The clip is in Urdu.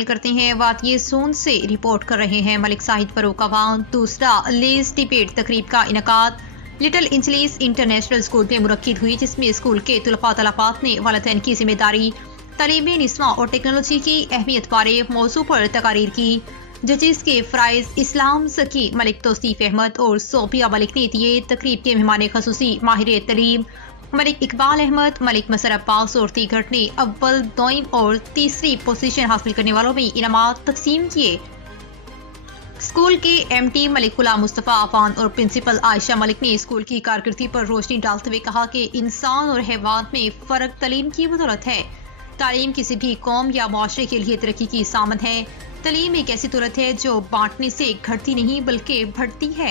شامل کرتے ہیں واطیہ سون سے رپورٹ کر رہے ہیں ملک ساہد فاروق عوام۔ دوسرا لیز ڈبیٹ تقریب کا انعقاد لٹل انجلیس انٹرنیشنل اسکول میں منعقد ہوئی، جس میں اسکول کے طلباء طالبات نے والدین کی ذمہ داری، تعلیم نسواں اور ٹیکنالوجی کی اہمیت بارے موضوع پر تقاریر کی۔ ججز کے فرائض اسلام ذکی، ملک توصیف احمد اور صوفیہ ملک نے دیے۔ تقریب کے مہمان خصوصی ماہر تعلیم ملک اقبال احمد، ملک مسر عباس اور دیگر نے اول، دوئم اور تیسری پوزیشن حاصل کرنے والوں میں انعامات تقسیم کیے۔ اسکول کے ایم ڈی ملک غلام مصطفیٰ عفان اور پرنسپل عائشہ ملک نے اسکول کی کارکردگی پر روشنی ڈالتے ہوئے کہا کہ انسان اور حیوانات میں فرق تعلیم کی بدولت ہے۔ تعلیم کسی بھی قوم یا معاشرے کے لیے ترقی کی ضامن ہے۔ تعلیم ایک ایسی دولت ہے جو بانٹنے سے گھٹتی نہیں بلکہ بڑھتی ہے۔